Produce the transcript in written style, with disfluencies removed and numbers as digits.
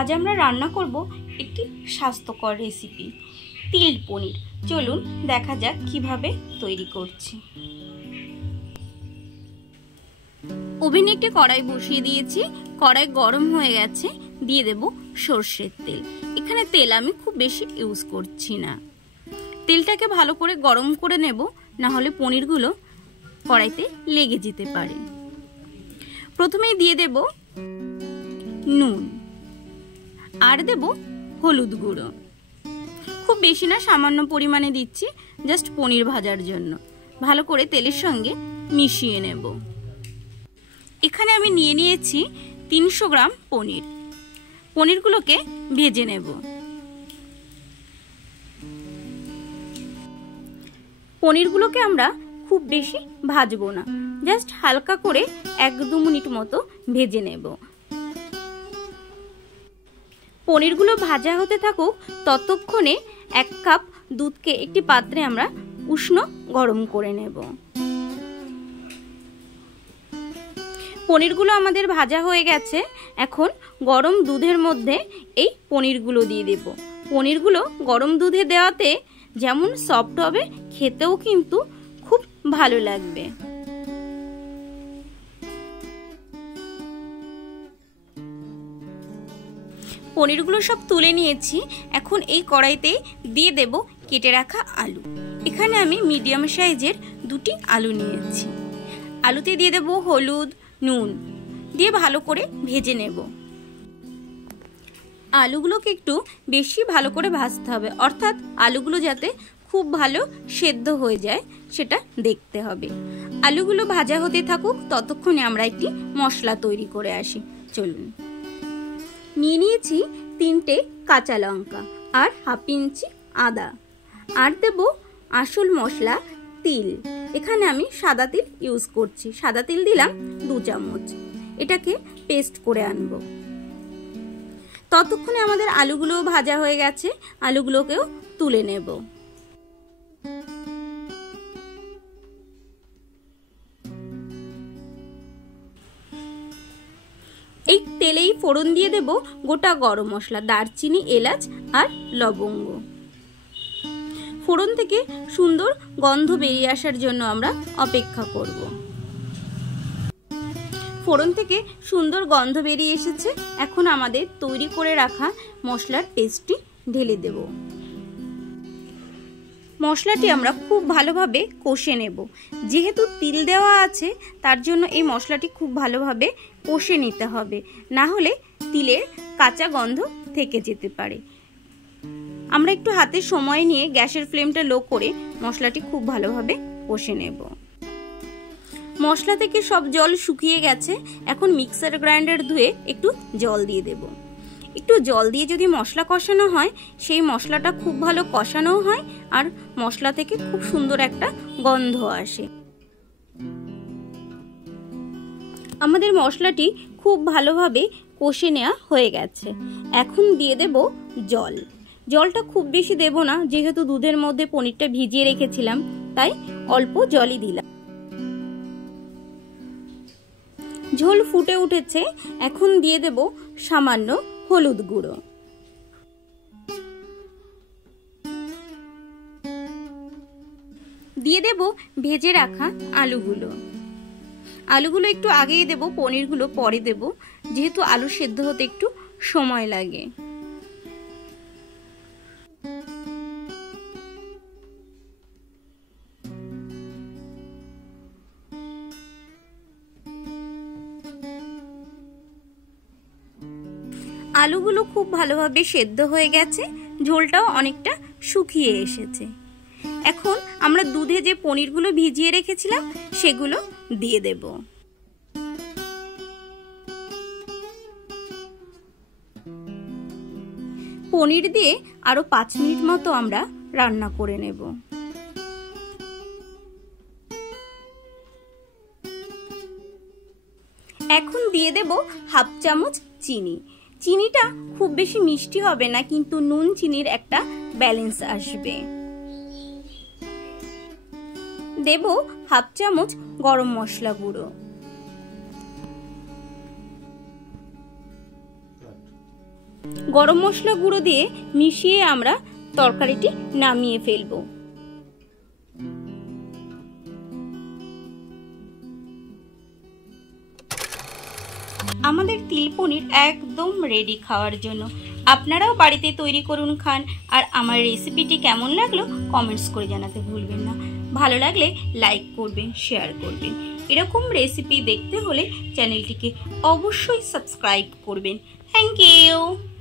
আজ আমরা রান্না করব একটি স্বাস্থ্যকর রেসিপি, তিল পনির। চলুন দেখা যাক কিভাবে তৈরি করছি। ওভেনে একটি কড়াই বসিয়ে দিয়েছি। কড়াই গরম হয়ে গেছে, দিয়ে দেব সরষের তেল। এখানে তেল আমি খুব বেশি ইউজ করছি না। তেলটাকে ভালো করে গরম করে নেব, না হলে পনিরগুলো কড়াইতে লেগে যেতে পারে। প্রথমেই দিয়ে দেব নুন আর দেব হলুদ গুঁড়ো। খুব বেশি না, সামান্য পরিমাণে দিচ্ছি, জাস্ট পনির ভাজার জন্য। ভালো করে তেলের সঙ্গে মিশিয়ে নেব। এখানে আমি নিয়ে নিয়েছি 300 গ্রাম পনির। পনিরগুলোকে ভেজে নেব। পনিরগুলোকে আমরা খুব বেশি ভাজবো না, জাস্ট হালকা করে 1-2 মিনিট মতো ভেজে নেব। পনিরগুলো ভাজা হতে থাকুক, ততক্ষণে 1 কাপ দুধকে একটি পাত্রে আমরা উষ্ণ গরম করে নেব। পনিরগুলো আমাদের ভাজা হয়ে গেছে। এখন গরম দুধের মধ্যে এই পনিরগুলো দিয়ে দেব। পনিরগুলো গরম দুধে দেওয়াতে যেমন সফট হবে, খেতেও কিন্তু খুব ভালো লাগবে। পনিরগুলো সব তুলে নিয়েছি। এখন এই কড়াইতে দিয়ে দেব কেটে রাখা আলু। এখানে আমি মিডিয়াম সাইজের 2টি আলু নিয়েছি। আলুতে দিয়ে দেব হলুদ, নুন দিয়ে ভালো করে ভেজে নেব। আলুগুলোকে একটু বেশি ভালো করে ভাজতে হবে, অর্থাৎ আলুগুলো যাতে খুব ভালো সেদ্ধ হয়ে যায় সেটা দেখতে হবে। আলুগুলো ভাজা হতে থাকুক, ততক্ষণে আমরা একটি মশলা তৈরি করে আসি। চলুন। নিয়ে নিয়েছি 3টে কাঁচা লঙ্কা আর 1/2 ইঞ্চি আদা, আর দেব আসল মশলা তিল। এখানে আমি সাদা তিল ইউজ করছি। সাদা তিল দিলাম 2 চামচ। এটাকে পেস্ট করে আনবো। ততক্ষণে আমাদের আলুগুলো ভাজা হয়ে গেছে, আলুগুলোকেও তুলে নেব। এই তেলেই ফোড়ন দিয়ে দেব গোটা গরম মশলা, দারচিনি, এলাচ আর লবঙ্গ। ফোড়ন থেকে সুন্দর গন্ধ বেরিয়ে আসার জন্য আমরা অপেক্ষা করব। ফোড়ন থেকে সুন্দর গন্ধ বেরিয়ে এসেছে। এখন আমাদের তৈরি করে রাখা মশলার পেস্টটি ঢেলে দেব। মশলাটি আমরা খুব ভালোভাবে কষে নেব। যেহেতু তিল দেওয়া আছে, তার জন্য এই মশলাটি খুব ভালোভাবে কষে নিতে হবে, না হলে তিলের কাঁচা গন্ধ থেকে যেতে পারে। আমরা একটু হাতে সময় নিয়ে গ্যাসের ফ্লেমটা লো করে মশলাটি খুব ভালোভাবে কষে নেব। মশলা থেকে সব জল শুকিয়ে গেছে। এখন মিক্সার গ্রাইন্ডার ধুয়ে একটু জল দিয়ে দেব। একটু জল দিয়ে যদি মশলা কষানো হয়, সেই মশলাটা খুব ভালো কষানো হয় আর মশলা থেকে খুব সুন্দর একটা গন্ধ আসে। আমাদের মশলাটি খুব ভালোভাবে কষে নেওয়া হয়ে গেছে। এখন দিয়ে দেব জল। জলটা খুব বেশি দেব না, যেহেতু দুধের মধ্যে পনিরটা ভিজিয়ে রেখেছিলাম, তাই অল্প জলই দিলাম। ঝোল ফুটে উঠেছে। এখন দিয়ে দেব সামান্য হলুদ গুঁড়ো। দিয়ে দেব ভেজে রাখা আলুগুলো। আলুগুলো একটু আগেই দেব, পনিরগুলো পরে দেব, যেহেতু আলু সেদ্ধ হতে একটু সময় লাগে। আলুগুলো খুব ভালোভাবে সেদ্ধ হয়ে গেছে, ঝোলটাও অনেকটা শুকিয়ে এসেছে। এখন আমরা দুধে যে পনিরগুলো ভিজিয়ে রেখেছিলাম সেগুলো দিয়ে দেব। পনির দিয়ে আরো 5 মিনিট মতো আমরা রান্না করে নেব। এখন দিয়ে দেব 1/2 চামচ চিনি। চিনিটা খুব বেশি মিষ্টি হবে না, কিন্তু নুন চিনির একটা ব্যালেন্স আসবে। দেব 1/2 চামচ গরম মশলা গুঁড়ো। গরম মশলা গুঁড়ো দিয়ে মিশিয়ে আমরা তরকারিটি নামিয়ে ফেলবো। আমাদের তিল পনির একদম রেডি খাওয়ার জন্য। আপনারাও বাড়িতে তৈরি করুন, খান। আর আমার রেসিপিটি কেমন লাগলো কমেন্টস করে জানাতে ভুলবেন না। ভালো লাগলে লাইক করবেন, শেয়ার করবেন। এরকম রেসিপি দেখতে হলে চ্যানেলটিকে অবশ্যই সাবস্ক্রাইব করবেন। Thank you.